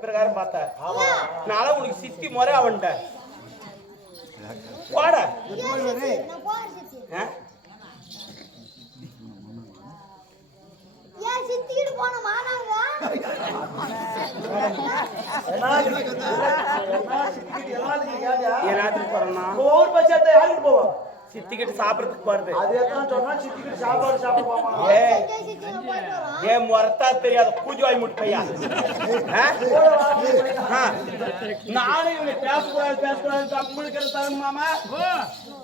பிரகாரம் பார்த்தா நாளா உனக்கு சித்தி முறை அவன்ட்ட போட நான்? ஏன் போறேன்னா ஒவ்வொரு பட்சத்தை யாருக்கு போவோம் சித்திக்கிட்டு சாப்பிடறதுக்கு போறது ஏன் முறத்தா தெரியாத பூஜை வாங்கி முட்டையா நானும் இவனை பேசக்கூடாது பேசக்கூடாது கம்முனுக்கிற தரும் மாமா.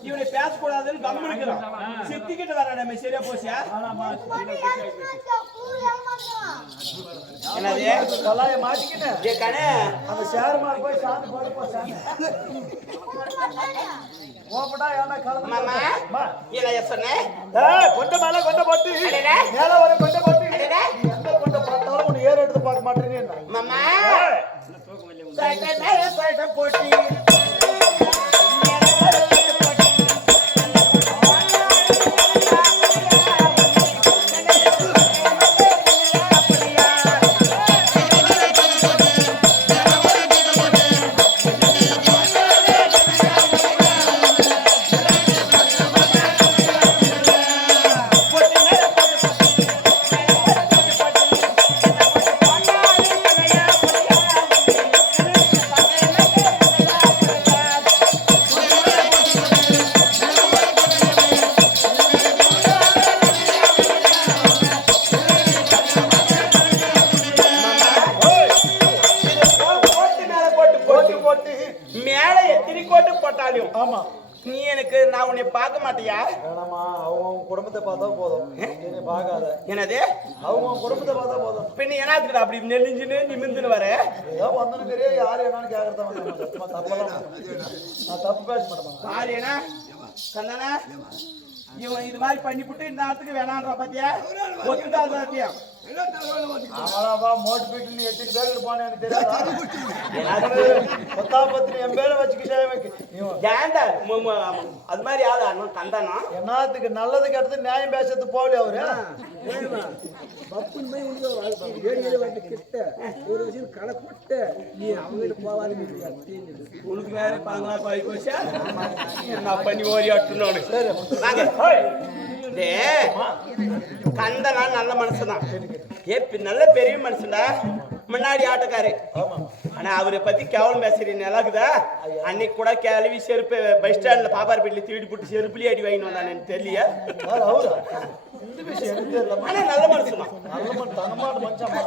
இவனை பேசக்கூடாதுன்னு கம்முனுக்கிறான் சித்திக்கிட்டு வர நம்ம சரியா போச்சியா பூ. என்னது? கலாய மாட்டிக்கினேன் ஏ கணே அந்த ஷேர் மார்க் போய் சாந்து படுப்பா சாந்து. போப்படா ஏன்டா கலந்து மாமா. என்ன சொன்னேன் ஏய் கொண்ட மேல கொண்ட போட்டு. மேல வர கொண்ட போட்டு. எந்த கொண்ட பார்த்தாலும் உன்னை ஏற எடுத்து பார்க்க மாட்டேன்னு மாமா. சட்டை சட்டை போட்டு. போட்டாலும் ஆமா. நீ எனக்கு நான் உன்னை பார்க்க மாட்டியா? வேணாமா அவங்க குடும்பத்தை பார்த்தா போதும். என்னை பார்க்காத. என்னது? அவங்க அவங்க குடும்பத்தை பார்த்தா போதும். பின்ன ஏனாத்துக்கிட்ட அப்படி நெலிஞ்சுன்னு நிமிந்துன்னு வர? ஏதோ வந்தனுக்கறியே யாரு என்னன்னு சத்தியமா தப்பெல்லாம் நான் தப்பு பேச மாட்டேன் பாருனா கண்ணனா? இவன் இது மாதிரி பண்ணிவிட்டு இந்த நேரத்துக்கு வேணான்றா பாத்தியா? ஒத்துட்டா பாத்தியா ஆமாடாப்பா மோட்டு போயிட்டு நீ எத்தனை பேர் இருப்பான்னு எனக்கு தெரியாது பத்தா பத்து என் பேரை வச்சுக்கிட்டே அது மாதிரி ஆளு அண்ணன் கண்டானா என்னத்துக்கு நல்லது கெட்டது நியாயம் பேசுறது போகலையா அவரு? பப்புன்னு கிட்ட. ஒரு விஷயம் கணக்கு போட்டு. நீ அவங்ககிட்ட போவாது உனக்கு வேற பாங்களா பாய் போச்சா? நான் பண்ணி ஓரி அட்டுனோனு வாங்க. டேய், கண்டனா நல்ல மனுஷன்தான். ஏ பி- நல்ல பெரிய மனுஷன்டா. முன்னாடி ஆட்டக்காரு. ஆனா அவரை பத்தி கேவலம் பேசுறீங்க நல்லாக்குதா? அன்னைக்கு கூட கேள்வி செருப்பு பஸ் ஸ்டாண்ட்ல பாப்பார் வீட்டுல திருடி போட்டு செருப்புலயே அடி வந்தானு எனக்கு தெரியல. ஆனா நல்ல மனுஷன்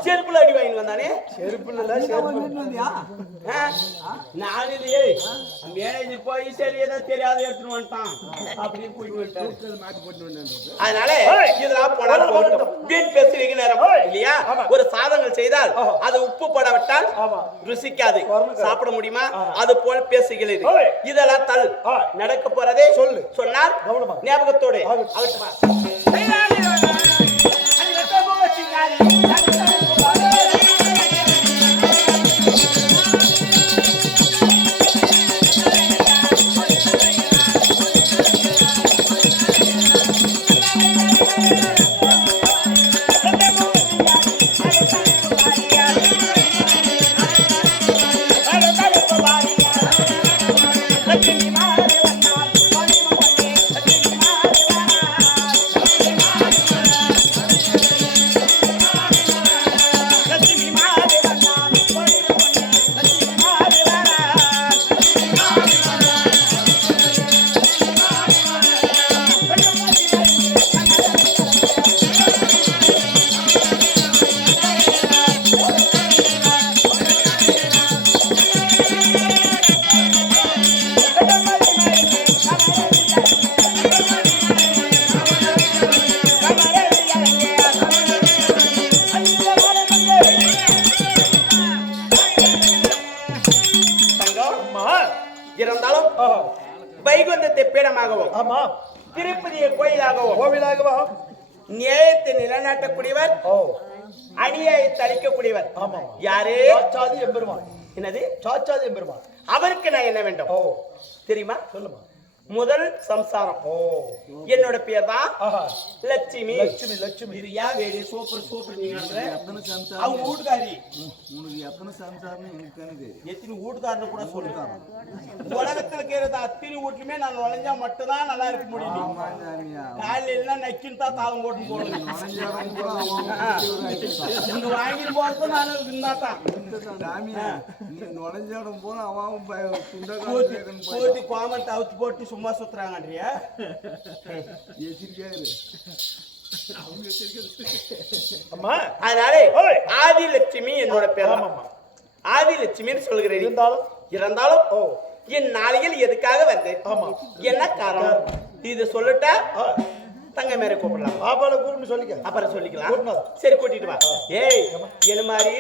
செருப்புல அடி வாங்கிட்டு வந்தானே? செருப்பு இல்ல செருப்பு. மேனேஜர் போய் சரி ஏதோ தெரியாத எடுத்துட்டு வந்துட்டான். அப்படின்னு போயிட்டு வந்துட்டான் அதனால இதெல்லாம் போனால் போகட்டும் வீண் பேசுவீங்க நேரம்? இல்லையா? ஒரு சாதங்கள் செய்தால் அது உப்பு போடாவிட்டால். ருசிக்காது. சாப்பிட முடியுமா? அது போல் பேசுகிறது. இதெல்லாம் தல். நடக்க போறதே சொல்லு. சொன்னால். ஞாபகத்தோடு ஆகட்டும். இருந்தாலும். வைகுந்தத்தை பீடமாகவும் ஆமா. திருப்பதியை கோயிலாகவும் கோவிலாகவா? நியாயத்தை நிலைநாட்டக்கூடியவர் அநியாயத்தை அளிக்கக்கூடியவர் ஆமா யாரு? சாச்சாதி எம்பெருமான். என்னது? சாச்சாதி எம்பெருமான். அவருக்கு நான் என்ன வேண்டும்? தெரியுமா? சொல்லுமா. முதல் சம்சாரம். ஓ. என்னோட பேர் தான் லட்சுமி. லட்சுமி லட்சுமி. இது ஏன் வேடி சூப்பர் சூப்பர் அவங்க வீட்டுக்காரி உனக்கு எத்தனை சம்சாரம் எனக்கு எத்தனை வீட்டுக்காரன்னு கூட சொல்லுங்க உலகத்துல இருக்கிறது அத்தனை வீட்லுமே நான் நுழைஞ்சா மட்டும்தான் நல்லா இருக்க முடியும். காலையில நக்கின்னு தான் தாளம் போட்டு போடுங்க இங்க வாங்கிட்டு போறது நான் சாமியா. போத்தி கேட்கணும் போய் போத்தி கோமன் அவுத்து போட்டு சும்மா சுத்துறாங்கன்றியா எச்சரிக்கையாரு. அம்மா. அதனால. ஆதி லட்சுமி என்னோட பேர். ஆதி லட்சுமின்னு சொல்கிறேன் இருந்தாலும்? இருந்தாலும் ஓ என் நாளையில் எதுக்காக வந்தேன்? என்ன காரணம்? இது சொல்லட்டா? தங்க மேல கூப்பிடலாம். பாப்பால கூப்பிட்டு சொல்லிக்க. அப்புறம் சொல்லிக்கலாம். சரி கூட்டிட்டு வா. ஏய் என்ன மாதிரி?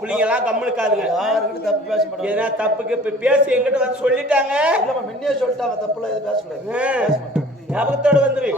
பிள்ளைங்கெல்லாம் கம்முனுக்காதுங்க. யாருக்கிட்ட தப்பு பேச மாட்டாங்க எதனா தப்புக்கு இப்ப பேசி எங்கிட்ட வந்து சொல்லிட்டாங்க. இல்லம்மா முன்னே சொல்லிட்டாங்க தப்புல எதுவும் பேசக்கூடாது ஞாபகத்தோட வந்துரு.